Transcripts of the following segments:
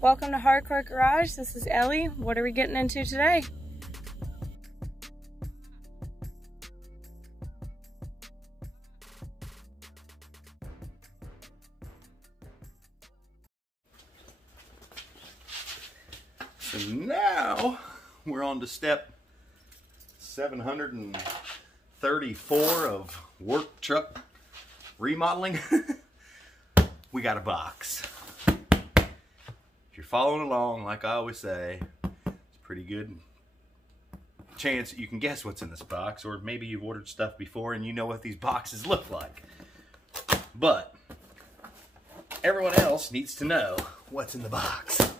Welcome to Hardcore Garage. This is Ellie. What are we getting into today? So now we're on to step 734 of work truck remodeling. We got a box. If you're following along, like I always say, it's a pretty good chance that you can guess what's in this box, or maybe you've ordered stuff before and you know what these boxes look like. But everyone else needs to know what's in the box.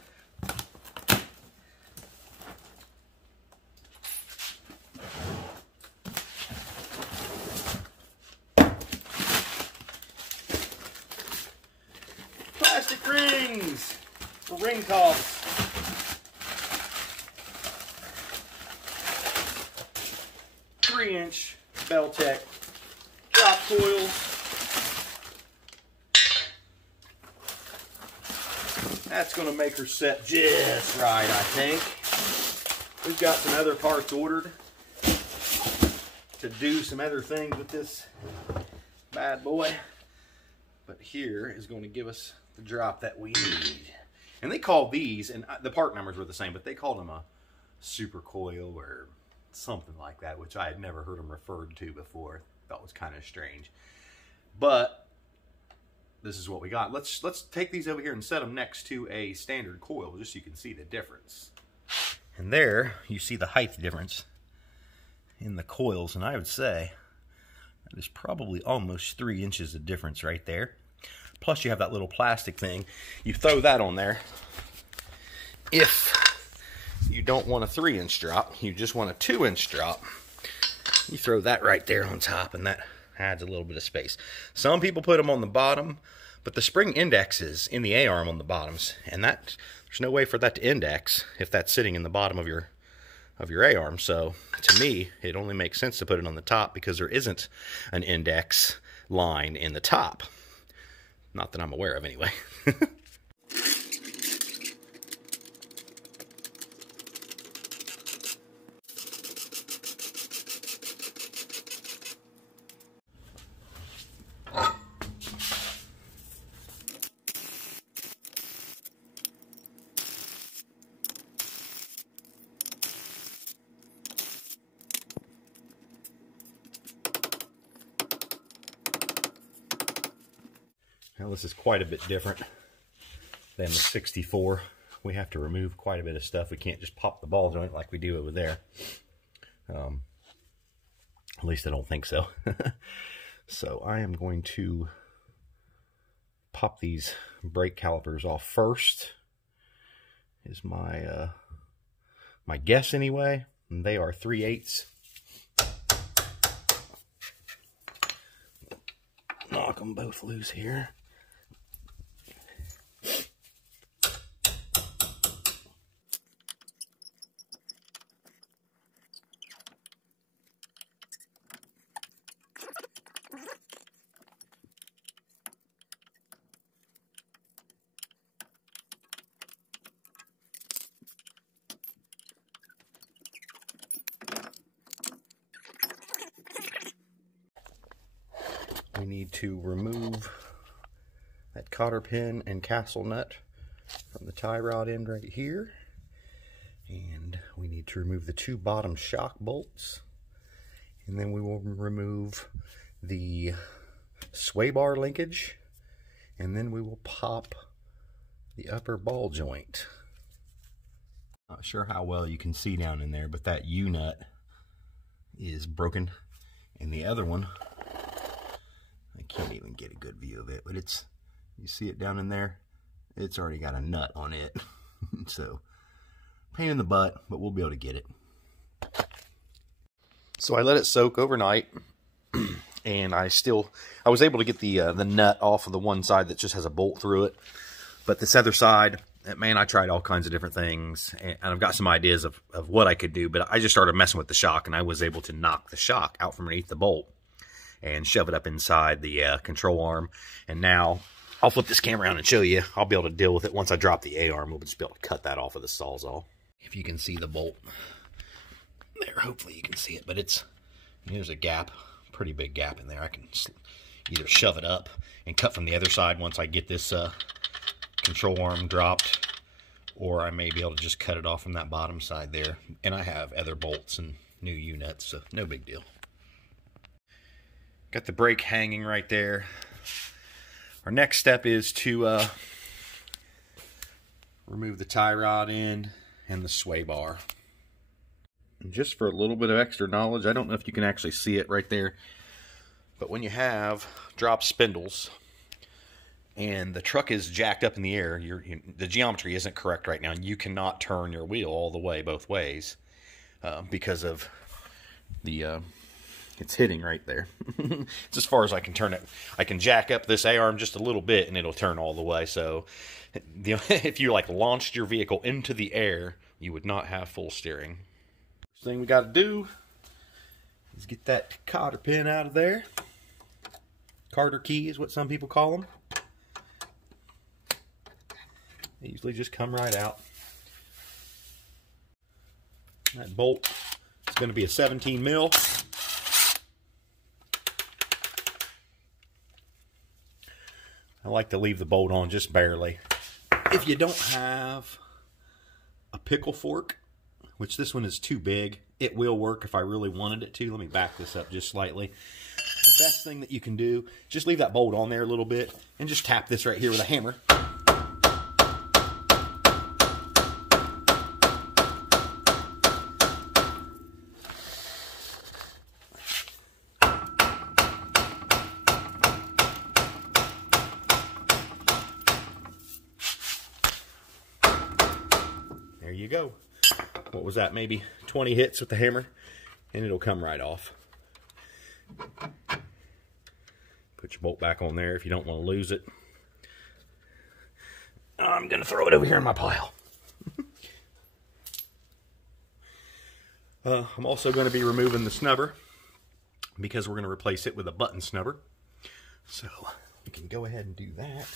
Plastic rings for ring tops. Three-inch Beltec drop coils. That's going to make her set just right, I think. We've got some other parts ordered to do some other things with this bad boy. But here is going to give us the drop that we need. And they call these, and the part numbers were the same, but they called them a super coil or something like that, which I had never heard them referred to before. Thought was kind of strange. But this is what we got. Let's take these over here and set them next to a standard coil, just so you can see the difference. And there you see the height difference in the coils, and I would say that is probably almost 3 inches of difference right there. Plus you have that little plastic thing. You throw that on there. If you don't want a 3-inch drop, you just want a 2-inch drop, you throw that right there on top, and that adds a little bit of space. Some people put them on the bottom, but the spring index is in the A-arm on the bottoms, and that there's no way for that to index if that's sitting in the bottom of your A-arm. So to me, it only makes sense to put it on the top because there isn't an index line in the top. Not that I'm aware of, anyway. Now this is quite a bit different than the 64. We have to remove quite a bit of stuff. We can't just pop the ball joint like we do over there. At least I don't think so. So I am going to pop these brake calipers off first, is my my guess anyway. And they are 3/8. Knock them both loose here. We need to remove that cotter pin and castle nut from the tie rod end right here. And we need to remove the 2 bottom shock bolts. And then we will remove the sway bar linkage. And then we will pop the upper ball joint. Not sure how well you can see down in there, but that U-nut is broken. And the other one, I can't even get a good view of it, but it's, you see it down in there? It's already got a nut on it. So, pain in the butt, but we'll be able to get it. So I let it soak overnight, and I was able to get the nut off of the one side that just has a bolt through it. But this other side, man, I tried all kinds of different things, and I've got some ideas of what I could do, but I just started messing with the shock, and I was able to knock the shock out from underneath the bolt and shove it up inside the control arm. And now I'll flip this camera around and show you. I'll be able to deal with it once I drop the A-arm. We'll just be able to cut that off of the Sawzall. If you can see the bolt there, hopefully you can see it, but there's a gap, pretty big gap in there. I can either shove it up and cut from the other side once I get this control arm dropped, or I may be able to just cut it off from that bottom side there. And I have other bolts and new U-nuts, so no big deal. Got the brake hanging right there. Our next step is to remove the tie rod end and the sway bar. And just for a little bit of extra knowledge, I don't know if you can actually see it right there, but when you have drop spindles and the truck is jacked up in the air, the geometry isn't correct right now. You cannot turn your wheel all the way both ways because of the it's hitting right there. It's as far as I can turn it. I can jack up this A-arm just a little bit and it'll turn all the way. So if you like launched your vehicle into the air, you would not have full steering. First thing we got to do is get that cotter pin out of there. Carter key is what some people call them. They usually just come right out. That bolt is going to be a 17 mil. I like to leave the bolt on just barely. If you don't have a pickle fork, which this one is too big, it will work if I really wanted it to. Let me back this up just slightly. The best thing that you can do, just leave that bolt on there a little bit and just tap this right here with a hammer. There you go. What was that? Maybe 20 hits with the hammer and it'll come right off. Put your bolt back on there if you don't want to lose it. I'm going to throw it over here in my pile. I'm also going to be removing the snubber because we're going to replace it with a button snubber. So you can go ahead and do that.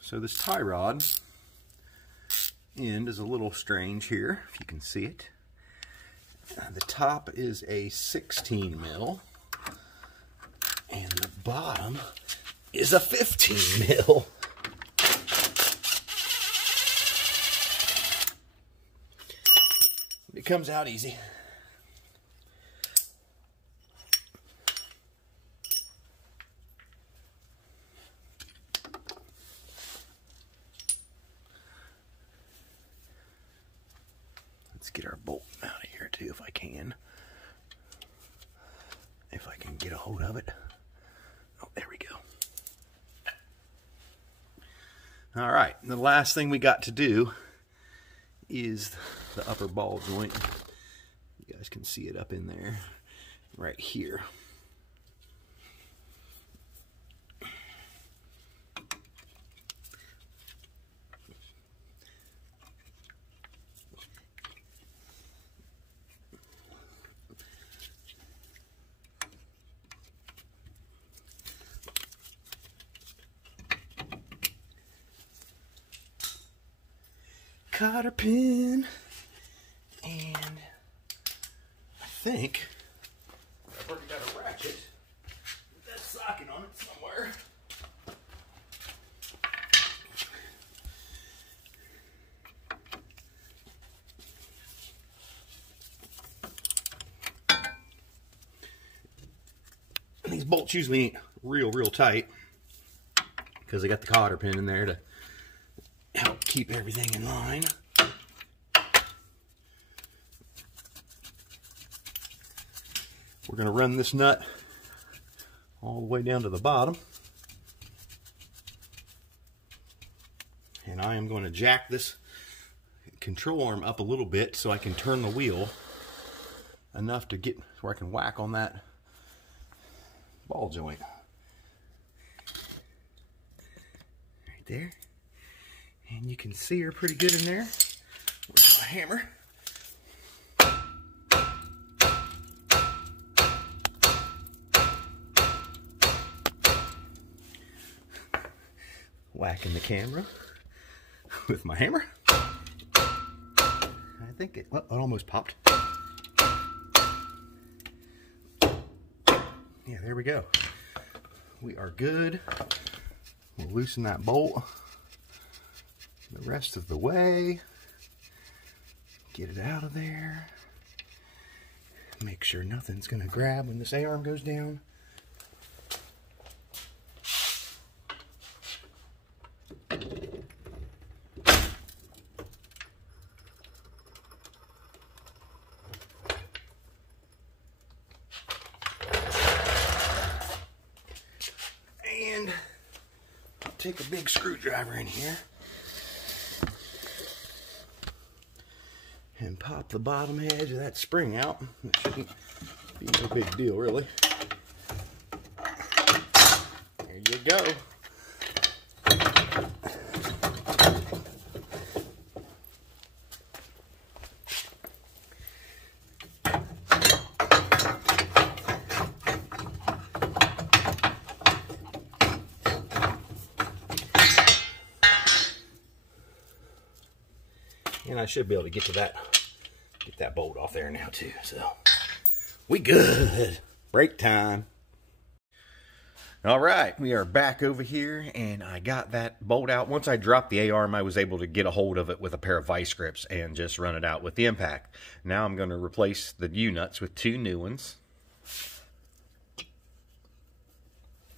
So this tie rod end is a little strange here, if you can see it. The top is a 16 mil, and the bottom is a 15 mil. It comes out easy. Let's get our bolt out of here too if I can. If I can get a hold of it. Oh, there we go. All right, the last thing we got to do is the upper ball joint. You guys can see it up in there, right here. Cotter pin, and I think I've already got a ratchet with that socket on it somewhere. And these bolts usually ain't real tight because they got the cotter pin in there to help keep everything in line. We're going to run this nut all the way down to the bottom. And I am going to jack this control arm up a little bit so I can turn the wheel enough to get where I can whack on that ball joint. Right there. And you can see her pretty good in there. Where's my hammer? Whacking the camera with my hammer. I think it almost popped. Yeah, there we go. We are good. We'll loosen that bolt the rest of the way. Get it out of there. Make sure nothing's gonna grab when this A-arm goes down. And I'll take a big screwdriver in here and pop the bottom edge of that spring out. It shouldn't be no big deal, really. There you go. And I should be able to get that bolt off there now too. So we good. Break time. All right, we are back over here, and I got that bolt out. Once I dropped the A-arm, I was able to get a hold of it with a pair of vice grips and just run it out with the impact. Now I'm going to replace the U-nuts with 2 new ones.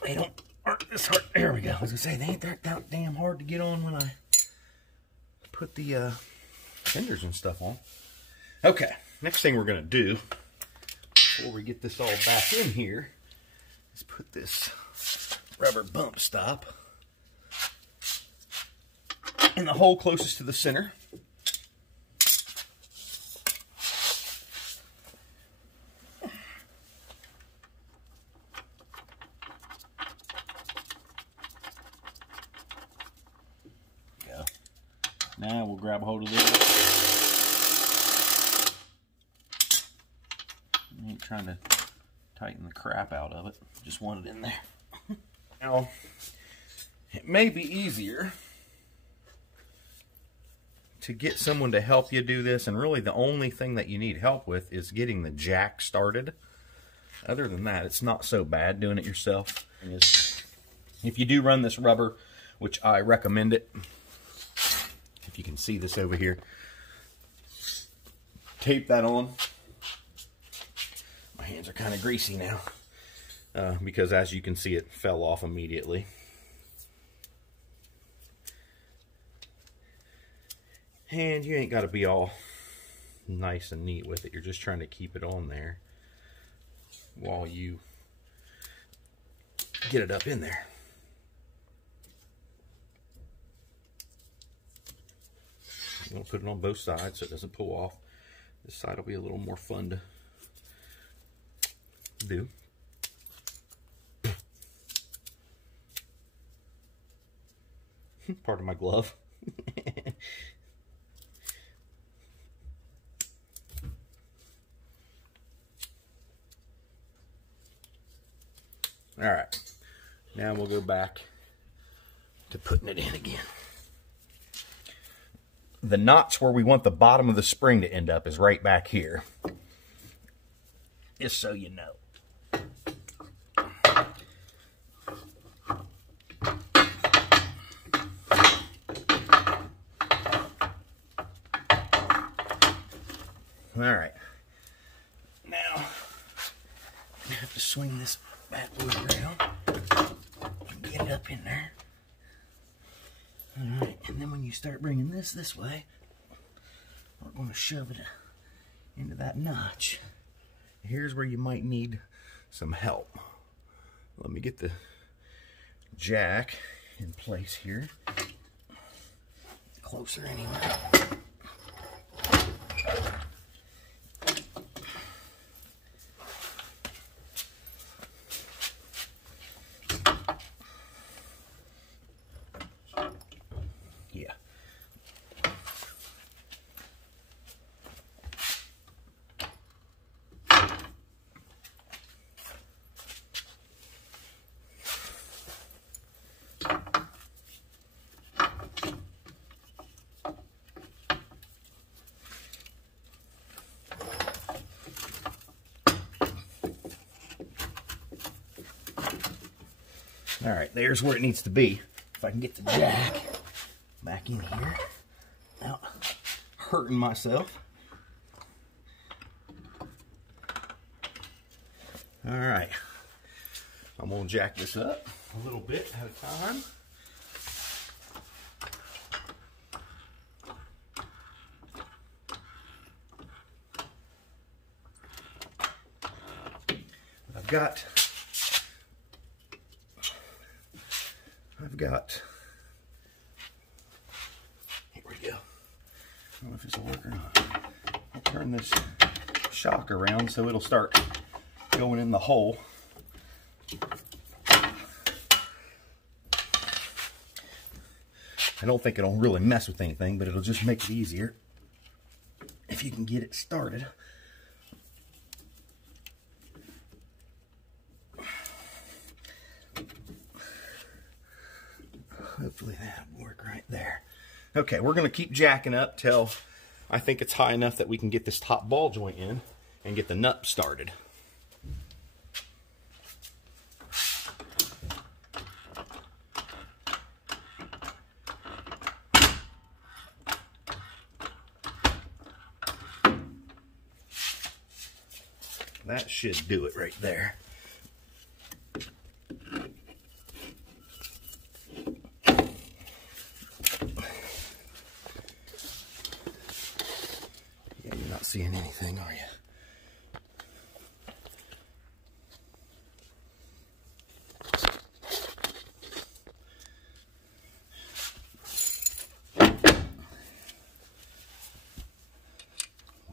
They aren't this hard. There we go. I was going to say, they ain't that damn hard to get on when I put the fenders and stuff on. Okay, next thing we're going to do before we get this all back in here is put this rubber bump stop in the hole closest to the center. Go. Now we'll grab a hold of this. I ain't trying to tighten the crap out of it. Just want it in there. Now, it may be easier to get someone to help you do this, and really the only thing that you need help with is getting the jack started. Other than that, it's not so bad doing it yourself. If you do run this rubber, which I recommend it, if you can see this over here, tape that on. My hands are kind of greasy now because, as you can see, it fell off immediately. And you ain't got to be all nice and neat with it. You're just trying to keep it on there while you get it up in there. I'm going to put it on both sides so it doesn't pull off. This side will be a little more fun to do. Part of my glove. All right, now we'll go back to putting it in again. The notch where we want the bottom of the spring to end up is right back here, just so you know. All right, now I have to swing this bad boy around and get it up in there. All right, and then when you start bringing this way, we're going to shove it into that notch. Here's where you might need some help. Let me get the jack in place here. Closer anyway. All right, there's where it needs to be. If I can get the jack back in here without hurting myself. All right, I'm gonna jack this up a little bit at a time. I've got, here we go. I don't know if this will work or not. I'll turn this shock around so it'll start going in the hole. I don't think it'll really mess with anything, but it'll just make it easier if you can get it started. Hopefully that'll work right there. Okay, we're going to keep jacking up till I think it's high enough that we can get this top ball joint in and get the nut started. That should do it right there. Seeing anything, are you?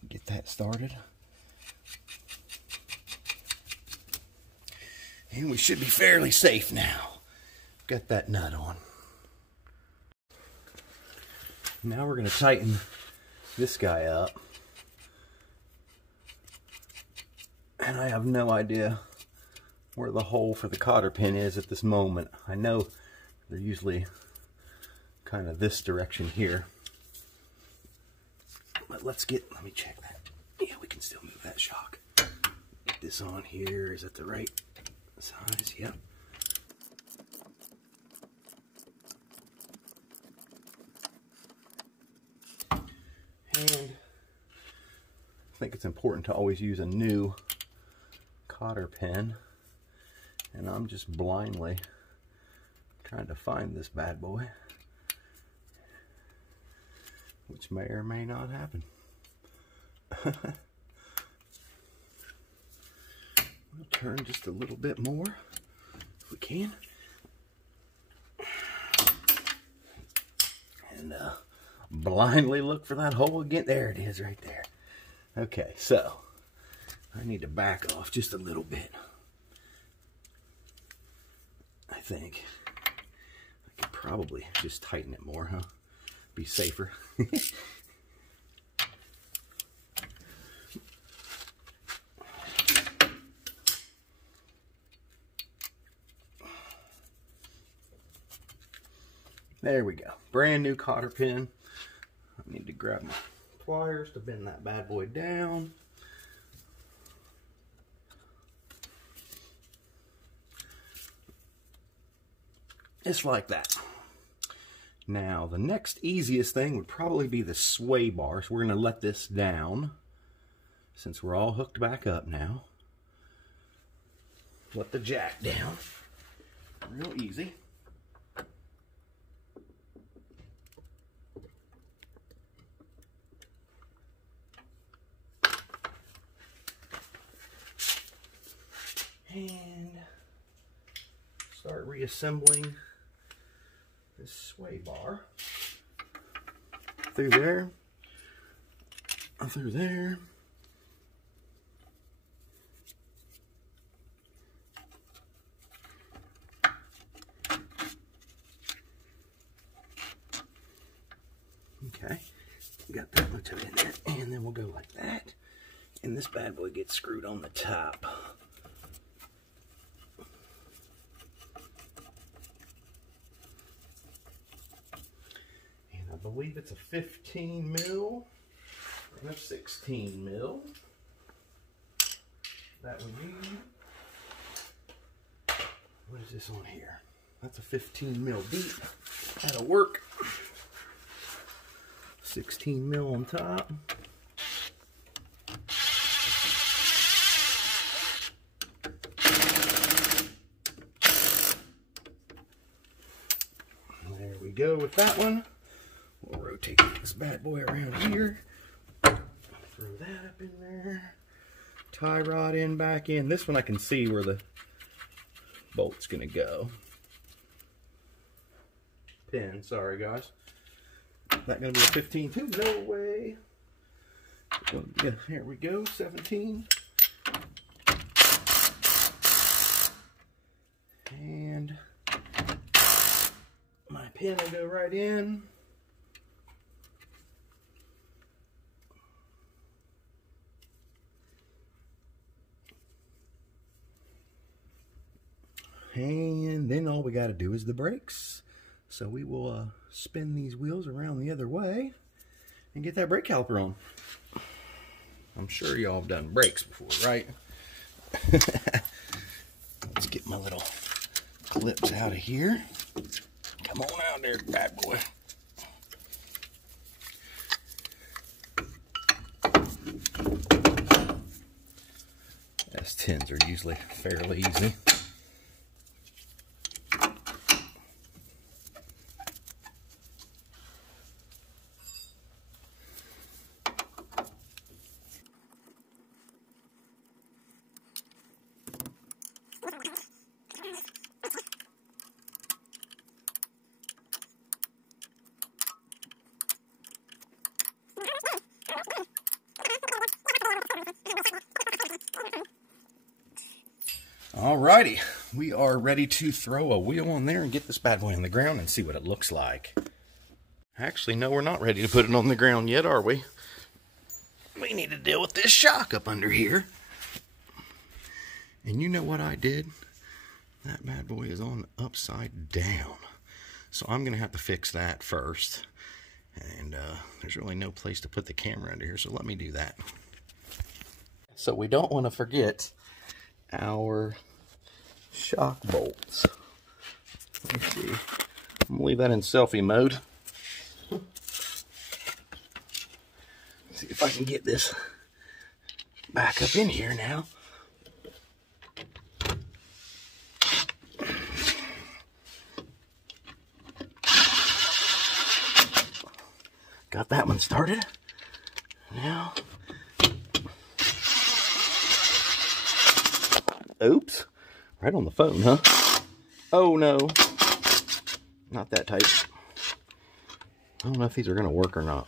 Get that started. And we should be fairly safe now. Got that nut on. Now we're going to tighten this guy up. And I have no idea where the hole for the cotter pin is at this moment. I know they're usually kind of this direction here. But let me check that. Yeah, we can still move that shock. Get this on here. Is that the right size? Yep. And I think it's important to always use a new cotter pin, and I'm just blindly trying to find this bad boy, which may or may not happen. We'll turn just a little bit more if we can, and blindly look for that hole again. There it is right there. Okay, so I need to back off just a little bit. I think I could probably just tighten it more, huh? Be safer. There we go. Brand new cotter pin. I need to grab my pliers to bend that bad boy down. Just like that. Now, the next easiest thing would probably be the sway bar. So we're going to let this down since we're all hooked back up now. Let the jack down. Real easy. And start reassembling this sway bar through there, through there, okay, got that much of it in there, and then we'll go like that, and this bad boy gets screwed on the top. I believe it's a 15 mil and a 16 mil. That would be, what is this on here? That's a 15 mil deep. That'll work. 16 mil on top. There we go with that one. We'll rotate this bad boy around here. Throw that up in there. Tie rod in, back in. This one I can see where the bolt's gonna go. Pin, sorry guys. That gonna be a 15 too? No way. Yeah, here we go, 17. And my pin will go right in. And then all we got to do is the brakes. So we will spin these wheels around the other way and get that brake caliper on. I'm sure y'all have done brakes before, right? Let's get my little clips out of here. Come on out there, bad boy. S10s are usually fairly easy. Alrighty, we are ready to throw a wheel on there and get this bad boy in the ground and see what it looks like. Actually, no, we're not ready to put it on the ground yet, are we? We need to deal with this shock up under here. And you know what I did? That bad boy is on upside down. So I'm going to have to fix that first. And there's really no place to put the camera under here, so let me do that. So we don't want to forget our shock bolts. Let me see. I'm gonna leave that in selfie mode. See if I can get this back up in here now. Got that one started. Now, oops, right on the phone, huh? Oh no, not that tight. I don't know if these are gonna work or not.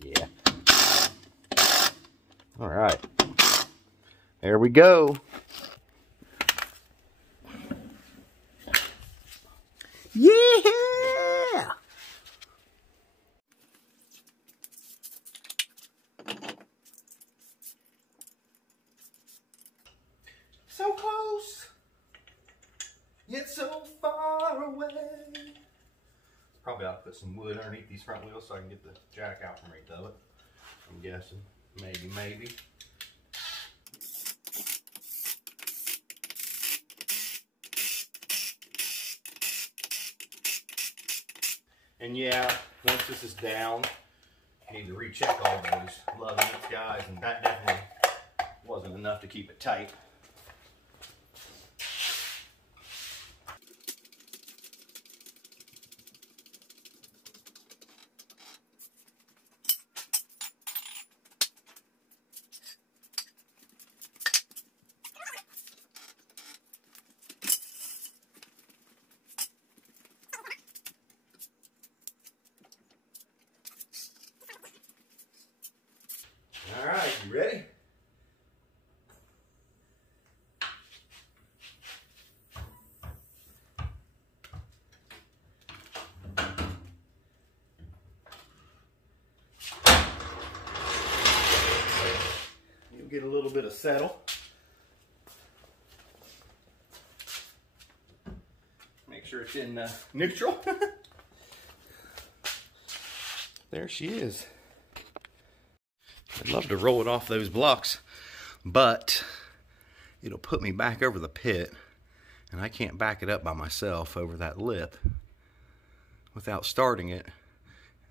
Yeah. All right, there we go. Yeah! So close, yet so far away. Probably ought to put some wood underneath these front wheels so I can get the jack out from right of it. I'm guessing. Maybe. And yeah, once this is down, you need to recheck all those lug nuts, guys, and that definitely wasn't enough to keep it tight. All right, you ready? You'll get a little bit of settle. Make sure it's in neutral. There she is. I'd love to roll it off those blocks, but it'll put me back over the pit, and I can't back it up by myself over that lip without starting it,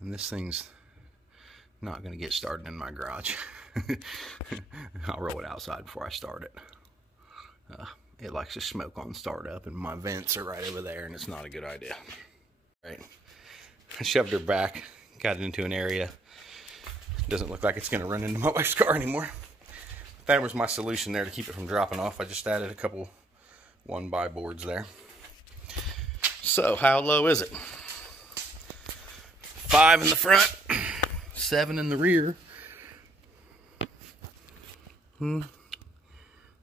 and this thing's not going to get started in my garage. I'll roll it outside before I start it. It likes to smoke on startup, and my vents are right over there, and it's not a good idea. Right, I shoved her back, got it into an area. Doesn't look like it's going to run into my wife's car anymore. That was my solution there to keep it from dropping off. I just added a couple 1x boards there. So how low is it? 5 in the front, 7 in the rear.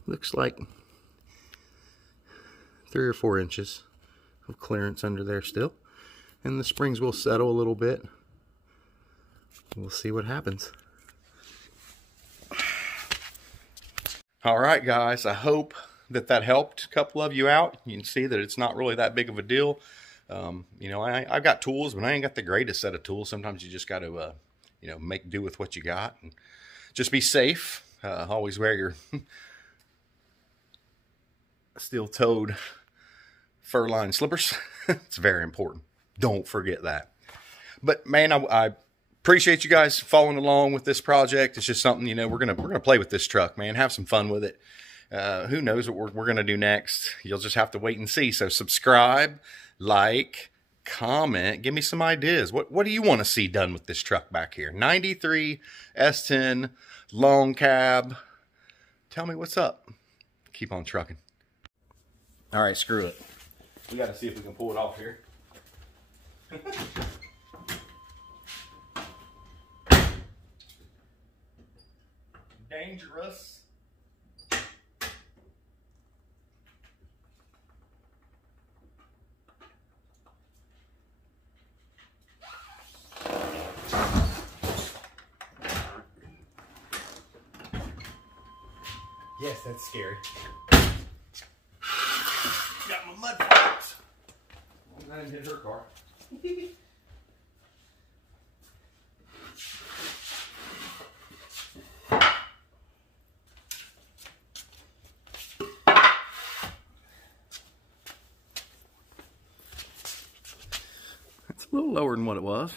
Looks like 3 or 4 inches of clearance under there still. And the springs will settle a little bit. We'll see what happens. All right, guys, I hope that helped a couple of you out. You can see that it's not really that big of a deal. You know, I've got tools, but I ain't got the greatest set of tools. Sometimes you just got to, you know, make do with what you got. And just be safe. Always wear your steel-toed fur-lined slippers. It's very important. Don't forget that. But man, I appreciate you guys following along with this project. It's just something, you know, we're gonna play with this truck, man. Have some fun with it. Who knows what we're gonna do next? You'll just have to wait and see. So subscribe, like, comment, give me some ideas. What do you want to see done with this truck back here? 93 S10 long cab. Tell me what's up. Keep on trucking. All right, screw it. We got to see if we can pull it off here. Dangerous. Yes, that's scary. Got my mud flaps. I didn't hit her car. That's a little lower than what it was.